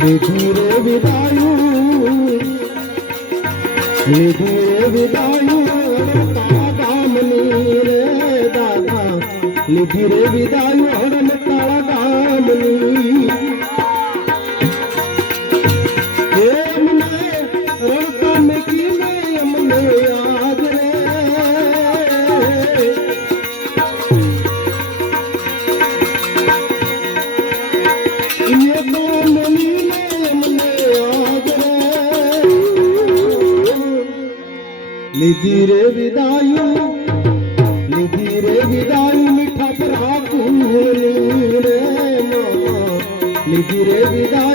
લીધી રે વિદાયું, લીધી રે વિદાયું તારા ગામની રે દાદા, લીધી રે વિદાયું હરમ તારા ગામની. એમને રડતા મેકીને એમને યાદ રે, લીધી રે વિદાયું, લીધી રે વિદાયું મીઠા પરા કુની રે, લીધી રે વિદાયું.